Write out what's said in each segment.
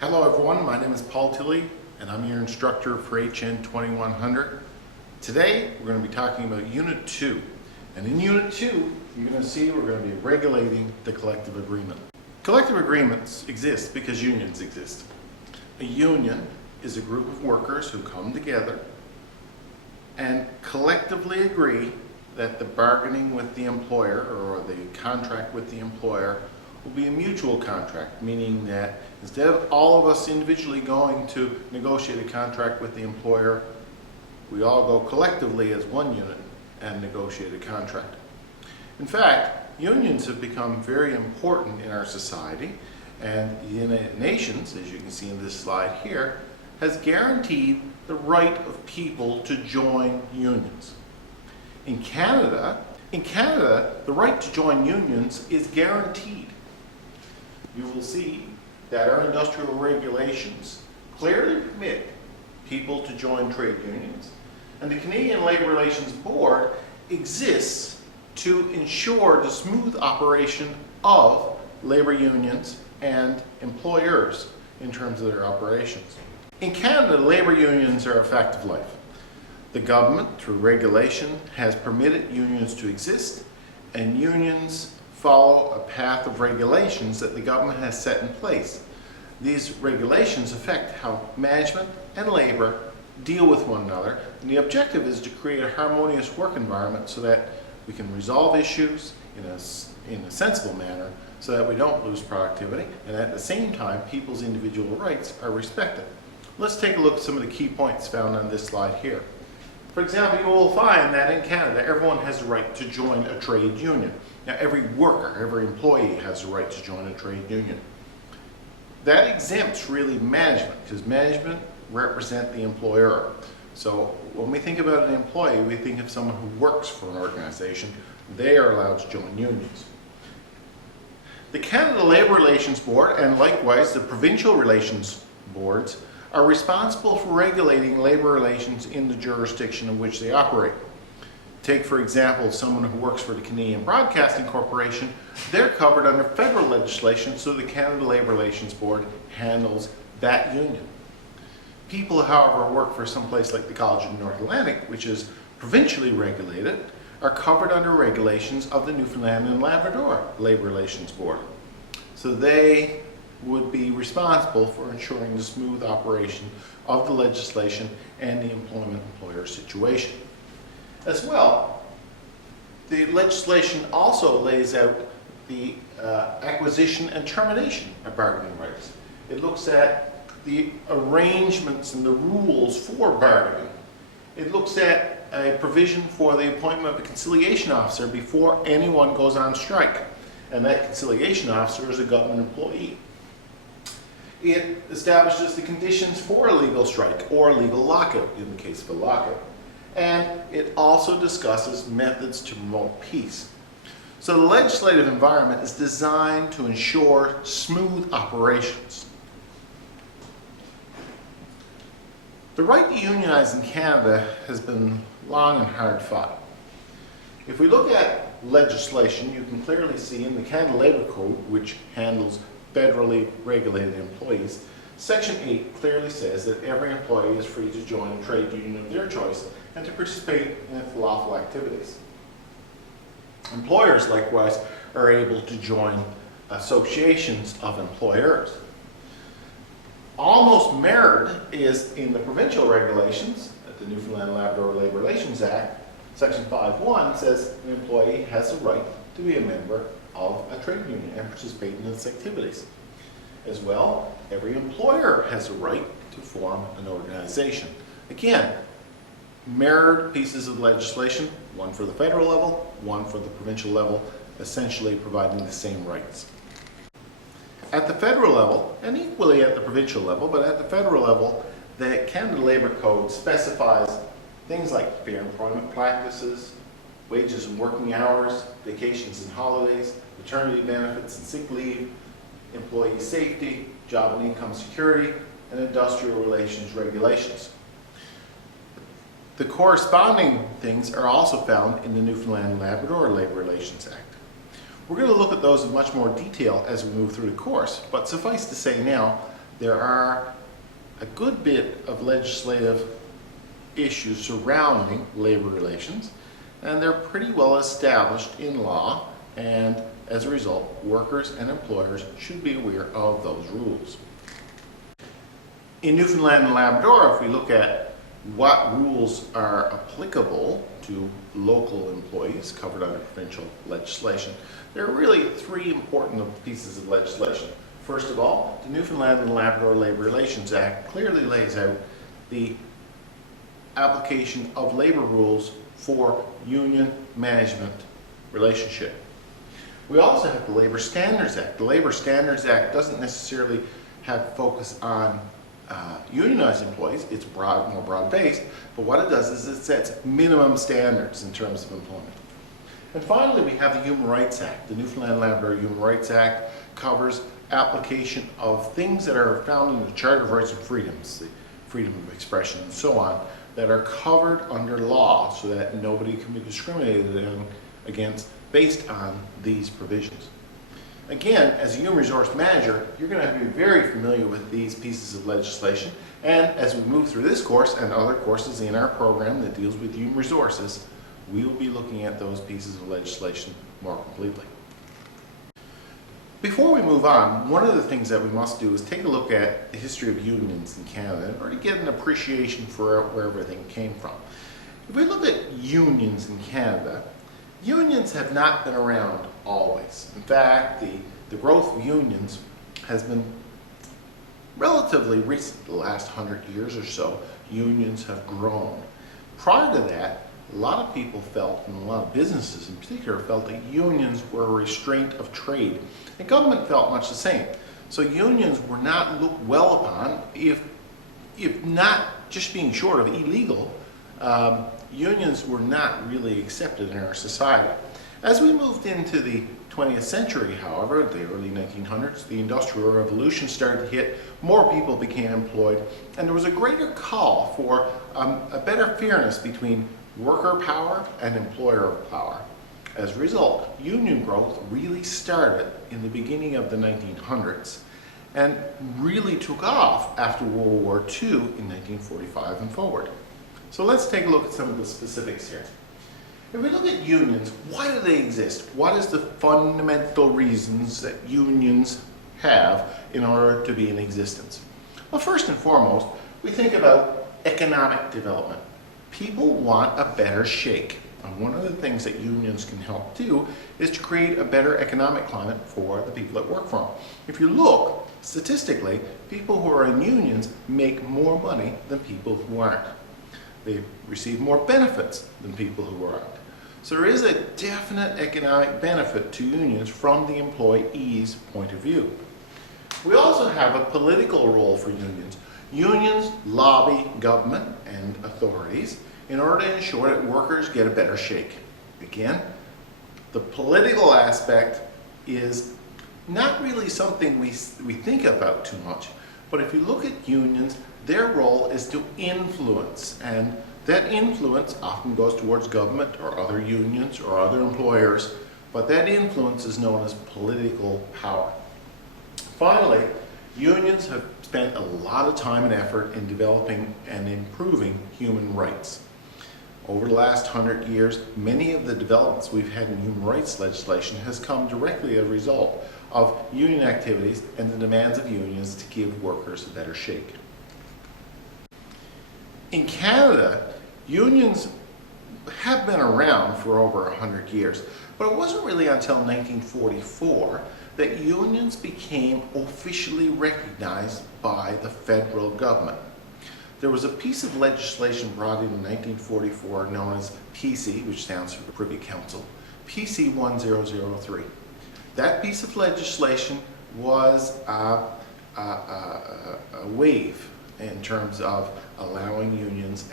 Hello everyone, my name is Paul Tilley and I'm your instructor for HN2100. Today we're going to be talking about Unit 2. And in Unit 2, you're going to see we're going to be regulating the collective agreement. Collective agreements exist because unions exist. A union is a group of workers who come together and collectively agree that the bargaining with the employer or the contract with the employer will be a mutual contract, meaning that instead of all of us individually going to negotiate a contract with the employer, we all go collectively as one unit and negotiate a contract. In fact, unions have become very important in our society, and the United Nations, as you can see in this slide here, has guaranteed the right of people to join unions. In Canada, the right to join unions is guaranteed. You will see that our industrial regulations clearly permit people to join trade unions, and the Canadian Labour Relations Board exists to ensure the smooth operation of labour unions and employers in terms of their operations. In Canada, labour unions are a fact of life. The government, through regulation, has permitted unions to exist, and unions follow a path of regulations that the government has set in place. These regulations affect how management and labor deal with one another, and the objective is to create a harmonious work environment so that we can resolve issues in a sensible manner so that we don't lose productivity, and at the same time people's individual rights are respected. Let's take a look at some of the key points found on this slide here. For example, you will find that in Canada, everyone has the right to join a trade union. Now, every worker, every employee has the right to join a trade union. That exempts really management, because management represent the employer. So when we think about an employee, we think of someone who works for an organization. They are allowed to join unions. The Canada Labour Relations Board, and likewise the Provincial Relations Boards, are responsible for regulating labor relations in the jurisdiction in which they operate. Take, for example, someone who works for the Canadian Broadcasting Corporation. They're covered under federal legislation, so the Canada Labour Relations Board handles that union. People, however, who work for some place like the College of North Atlantic, which is provincially regulated, are covered under regulations of the Newfoundland and Labrador Labour Relations Board. So they would be responsible for ensuring the smooth operation of the legislation and the employment-employer situation. As well, the legislation also lays out the acquisition and termination of bargaining rights. It looks at the arrangements and the rules for bargaining. It looks at a provision for the appointment of a conciliation officer before anyone goes on strike, and that conciliation officer is a government employee. It establishes the conditions for a legal strike or a legal lockout in the case of a lockout. And it also discusses methods to promote peace. So the legislative environment is designed to ensure smooth operations. The right to unionize in Canada has been long and hard fought. If we look at legislation, you can clearly see in the Canada Labour Code, which handles federally regulated employees, Section 8 clearly says that every employee is free to join a trade union of their choice and to participate in its lawful activities. Employers, likewise, are able to join associations of employers. Almost mirrored is in the provincial regulations at the Newfoundland and Labrador Labour Relations Act. Section 5.1 says an employee has the right to be a member of a trade union and participate in its activities. As well, every employer has a right to form an organization. Again, mirrored pieces of legislation, one for the federal level, one for the provincial level, essentially providing the same rights. At the federal level, and equally at the provincial level, but at the federal level, the Canada Labour Code specifies things like fair employment practices, wages and working hours, vacations and holidays, maternity benefits and sick leave, employee safety, job and income security, and industrial relations regulations. The corresponding things are also found in the Newfoundland and Labrador Labour Relations Act. We're going to look at those in much more detail as we move through the course, but suffice to say now there are a good bit of legislative issues surrounding labor relations, and they're pretty well established in law, and as a result, workers and employers should be aware of those rules. In Newfoundland and Labrador, if we look at what rules are applicable to local employees covered under provincial legislation, there are really three important pieces of legislation. First of all, the Newfoundland and Labrador Labor Relations Act clearly lays out the application of labor rules for union management relationship. We also have the Labor Standards Act. The Labor Standards Act doesn't necessarily have focus on unionized employees. It's more broad-based, but what it does is it sets minimum standards in terms of employment. And finally, we have the Human Rights Act. The Newfoundland and Labrador Human Rights Act covers application of things that are found in the Charter of Rights and Freedoms, the freedom of expression and so on, that are covered under law so that nobody can be discriminated against based on these provisions. Again, as a human resource manager, you're going to have to be very familiar with these pieces of legislation, and as we move through this course and other courses in our program that deals with human resources, we will be looking at those pieces of legislation more completely. Before we move on, one of the things that we must do is take a look at the history of unions in Canada in order to get an appreciation for where everything came from. If we look at unions in Canada, unions have not been around always. In fact, the growth of unions has been relatively recent. The last 100 years or so, unions have grown. Prior to that, a lot of people felt, and a lot of businesses in particular, felt that unions were a restraint of trade. And government felt much the same. So unions were not looked well upon, if not just being short of illegal, unions were not really accepted in our society. As we moved into the 20th century, however, the early 1900s, the Industrial Revolution started to hit, more people became employed, and there was a greater call for a better fairness between worker power and employer power. As a result, union growth really started in the beginning of the 1900s and really took off after World War II in 1945 and forward. So let's take a look at some of the specifics here. If we look at unions, why do they exist? What is the fundamental reasons that unions have in order to be in existence? Well, first and foremost, we think about economic development. People want a better shake. And one of the things that unions can help do is to create a better economic climate for the people that work for them. If you look, statistically, people who are in unions make more money than people who aren't. They receive more benefits than people who aren't. So there is a definite economic benefit to unions from the employee's point of view. We also have a political role for unions. Unions lobby government and authorities in order to ensure that workers get a better shake. Again, the political aspect is not really something we think about too much, but if you look at unions, their role is to influence, and that influence often goes towards government or other unions or other employers, but that influence is known as political power. Finally, unions have spent a lot of time and effort in developing and improving human rights. Over the last 100 years, many of the developments we've had in human rights legislation has come directly as a result of union activities and the demands of unions to give workers a better shake. In Canada, unions have been around for over 100 years, but it wasn't really until 1944 that unions became officially recognized by the federal government. There was a piece of legislation brought in 1944 known as PC, which stands for the Privy Council, PC 1003. That piece of legislation was a wave in terms of allowing unions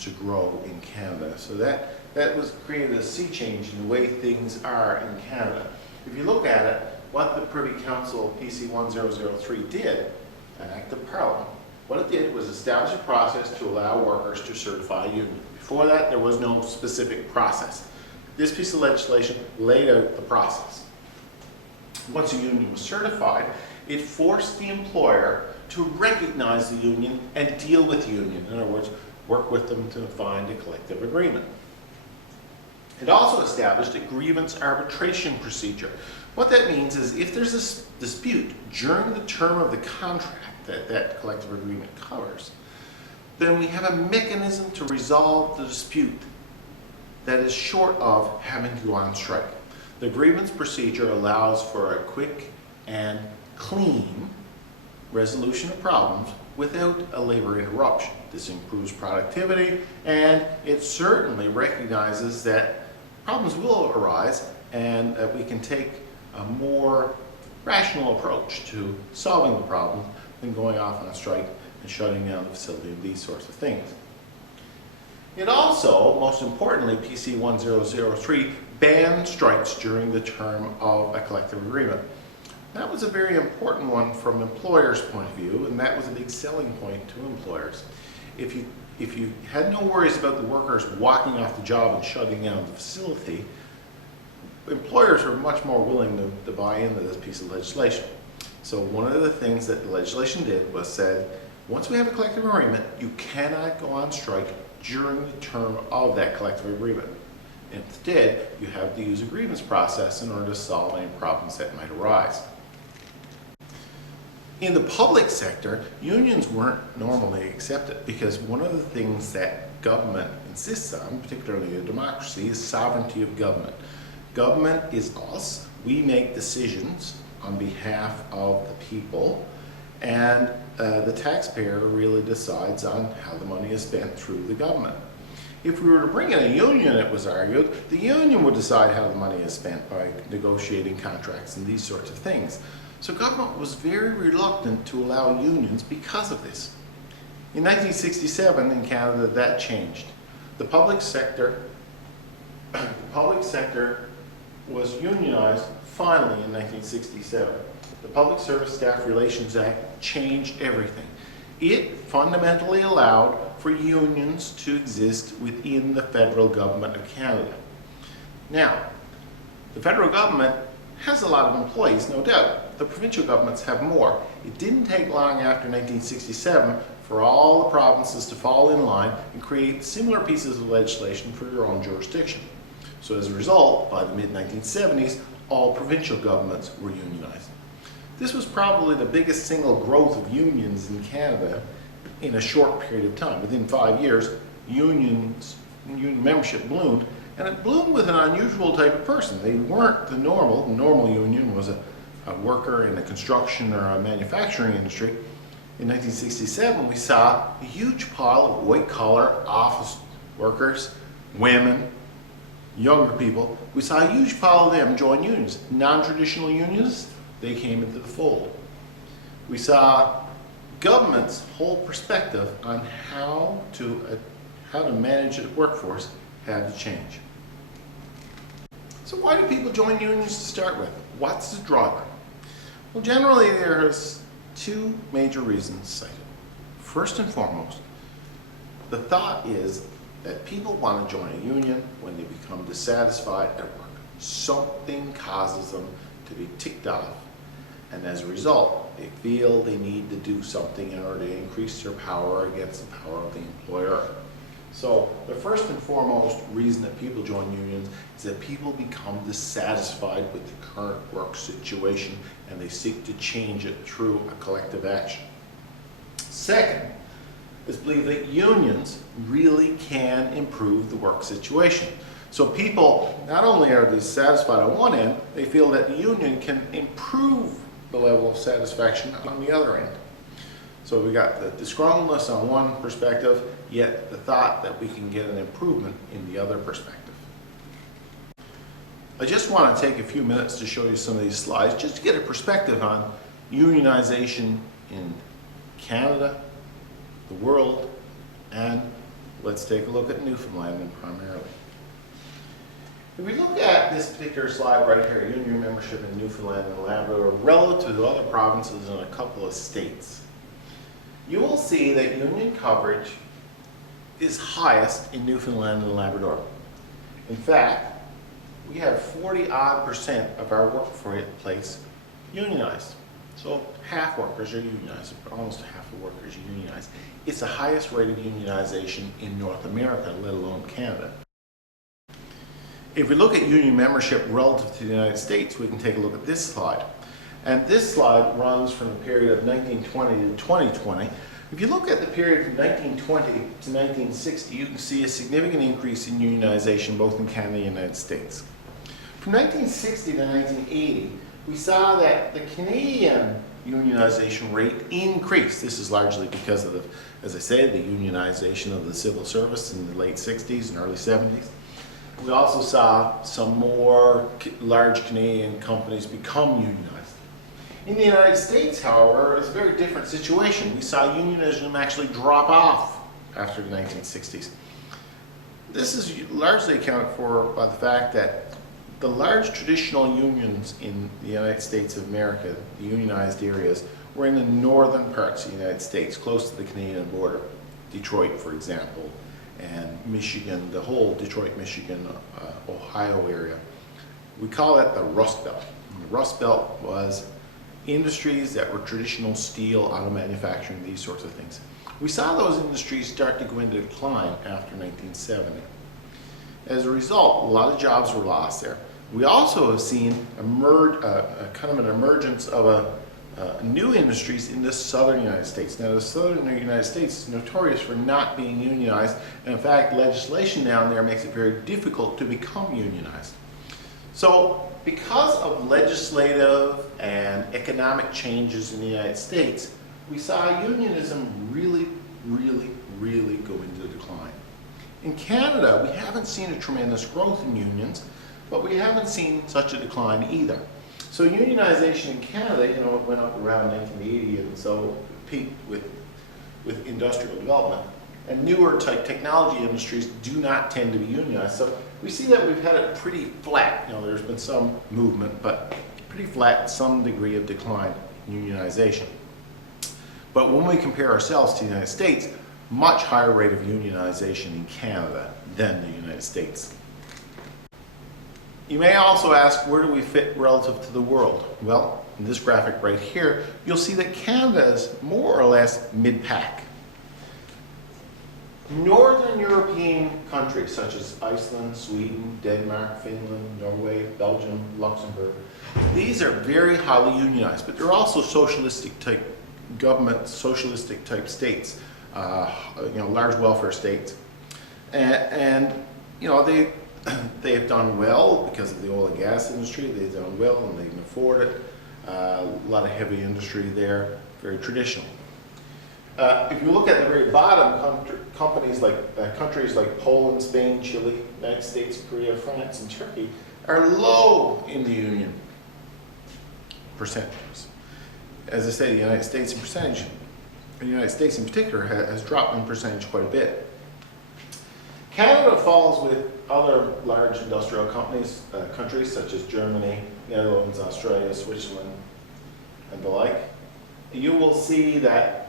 to grow in Canada. So that was created a sea change in the way things are in Canada. If you look at it, what the Privy Council PC 1003 did, an act of Parliament, what it did was establish a process to allow workers to certify a union. Before that, there was no specific process. This piece of legislation laid out the process. Once a union was certified, It forced the employer to recognize the union and deal with the union. In other words, work with them to find a collective agreement. It also established a grievance arbitration procedure. What that means is if there's a dispute during the term of the contract that collective agreement covers, then we have a mechanism to resolve the dispute that is short of having to go on strike. The grievance procedure allows for a quick and clean resolution of problems without a labor interruption. This improves productivity, and it certainly recognizes that problems will arise and that we can take a more rational approach to solving the problem than going off on a strike and shutting down the facility and these sorts of things. It also, most importantly, PC 1003 banned strikes during the term of a collective agreement. That was a very important one from employers' point of view, and that was a big selling point to employers. If you had no worries about the workers walking off the job and shutting down the facility, employers were much more willing to buy into this piece of legislation. So one of the things that the legislation did was said, once we have a collective agreement, you cannot go on strike during the term of that collective agreement. Instead, you have to use a grievance process in order to solve any problems that might arise. In the public sector, unions weren't normally accepted because one of the things that government insists on, particularly a democracy, is sovereignty of government. Government is us. We make decisions on behalf of the people, and the taxpayer really decides on how the money is spent through the government. If we were to bring in a union, it was argued, the union would decide how the money is spent by negotiating contracts and these sorts of things. So government was very reluctant to allow unions because of this. In 1967 in Canada, that changed. The public sector was unionized finally in 1967. The Public Service Staff Relations Act changed everything. It fundamentally allowed for unions to exist within the federal government of Canada. Now, the federal government has a lot of employees, no doubt. The provincial governments have more. It didn't take long after 1967 for all the provinces to fall in line and create similar pieces of legislation for their own jurisdiction. So as a result, by the mid-1970s, all provincial governments were unionized. This was probably the biggest single growth of unions in Canada in a short period of time. Within 5 years, union membership bloomed, and it bloomed with an unusual type of person. They weren't the normal. The normal union was a worker in the construction or a manufacturing industry. In 1967, we saw a huge pile of white-collar office workers, women, younger people. We saw a huge pile of them join unions. Non-traditional unions, they came into the fold. We saw government's whole perspective on how to manage a workforce had to change. So why do people join unions to start with? What's the driver? Well, generally there's two major reasons cited. First and foremost, the thought is that people want to join a union when they become dissatisfied at work. Something causes them to be ticked off, and as a result, they feel they need to do something in order to increase their power against the power of the employer. So the first and foremost reason that people join unions is that people become dissatisfied with the current work situation and they seek to change it through a collective action. Second is believe that unions really can improve the work situation. So people not only are dissatisfied on one end, they feel that the union can improve the level of satisfaction on the other end. So we got the disgruntledness on one perspective, yet the thought that we can get an improvement in the other perspective. I just want to take a few minutes to show you some of these slides just to get a perspective on unionization in Canada, the world, and let's take a look at Newfoundland primarily. If we look at this particular slide right here, union membership in Newfoundland and Labrador relative to other provinces and a couple of states, you will see that union coverage is highest in Newfoundland and Labrador. In fact, we have 40-odd% of our workplace unionized. So half workers are unionized, almost half of workers are unionized. It's the highest rate of unionization in North America, let alone Canada. If we look at union membership relative to the United States, we can take a look at this slide. And this slide runs from the period of 1920 to 2020. If you look at the period from 1920 to 1960, you can see a significant increase in unionization both in Canada and the United States. From 1960 to 1980, we saw that the Canadian unionization rate increased. This is largely because of, as I said, the unionization of the civil service in the late 60s and early 70s. We also saw some more large Canadian companies become unionized. In the United States, however, it's a very different situation. We saw unionism actually drop off after the 1960s. This is largely accounted for by the fact that the large traditional unions in the United States of America, the unionized areas, were in the northern parts of the United States, close to the Canadian border. Detroit, for example, and Michigan, the whole Detroit, Michigan, Ohio area. We call it the Rust Belt. And the Rust Belt was industries that were traditional steel, auto manufacturing, these sorts of things. We saw those industries start to go into decline after 1970. As a result, a lot of jobs were lost there. We also have seen kind of an emergence of new industries in the southern United States. Now, the southern United States is notorious for not being unionized, and in fact, legislation down there makes it very difficult to become unionized. So, because of legislative and economic changes in the United States, we saw unionism really go into decline. In Canada, we haven't seen a tremendous growth in unions, but we haven't seen such a decline either. So unionization in Canada, it went up around 1980, and so peaked with industrial development. And newer type technology industries do not tend to be unionized. So we see that we've had it pretty flat. There's been some movement, but pretty flat, some degree of decline in unionization. But when we compare ourselves to the United States, much higher rate of unionization in Canada than the United States. You may also ask, where do we fit relative to the world? Well, in this graphic right here, you'll see that Canada is more or less mid-pack. Northern European countries such as Iceland, Sweden, Denmark, Finland, Norway, Belgium, Luxembourg, these are very highly unionized, but they're also socialistic type government, socialistic type states, large welfare states. And they have done well because of the oil and gas industry. They've done well and they can afford it. A lot of heavy industry there, very traditional. If you look at the very bottom, countries like Poland, Spain, Chile, United States, Korea, France, and Turkey are low in the union percentages. As I say, the United States in particular has dropped in percentage quite a bit. Canada falls with other large industrial countries such as Germany, Netherlands, Australia, Switzerland, and the like. You will see that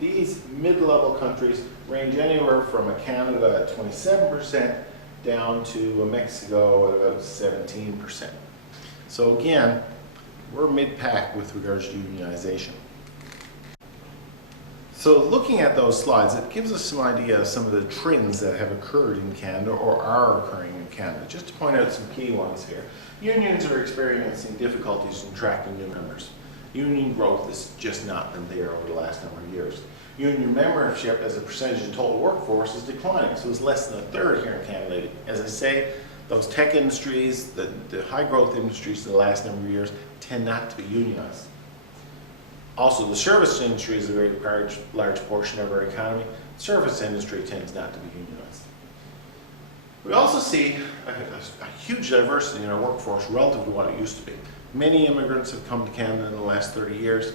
these mid-level countries range anywhere from a Canada at 27% down to a Mexico at about 17%. So again, we're mid-pack with regards to unionization. So looking at those slides, it gives us some idea of some of the trends that have occurred in Canada or are occurring in Canada. Just to point out some key ones here. Unions are experiencing difficulties in attracting new members. Union growth has just not been there over the last number of years. Union membership as a percentage of total workforce is declining, so it's less than a third here in Canada. As I say, those tech industries, the high growth industries in the last number of years tend not to be unionized. Also, the service industry is a very large portion of our economy. The service industry tends not to be unionized. We also see a huge diversity in our workforce relative to what it used to be. Many immigrants have come to Canada in the last 30 years.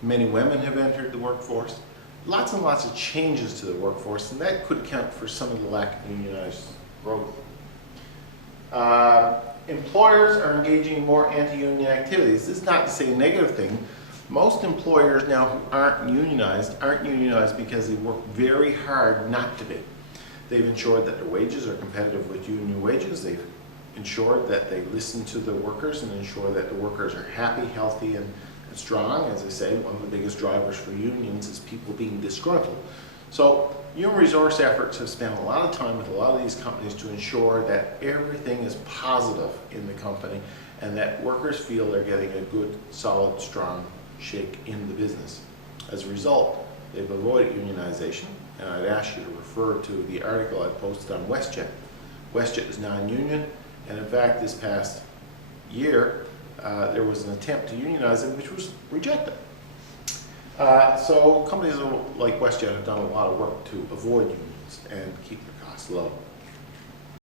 Many women have entered the workforce. Lots and lots of changes to the workforce, and that could account for some of the lack of unionized growth. Employers are engaging in more anti-union activities. This is not to say a negative thing. Most employers now who aren't unionized because they work very hard not to be. They've ensured that their wages are competitive with union wages. They've ensured that they listen to the workers and ensure that the workers are happy, healthy, and and strong. As I say, one of the biggest drivers for unions is people being disgruntled. So human resource efforts have spent a lot of time with a lot of these companies to ensure that everything is positive in the company and that workers feel they're getting a good, solid, strong shake in the business. As a result, they've avoided unionization, and I'd ask you to refer to the article I posted on WestJet. WestJet is non-union, and in fact, this past year, there was an attempt to unionize it, which was rejected. So companies like WestJet have done a lot of work to avoid unions and keep their costs low.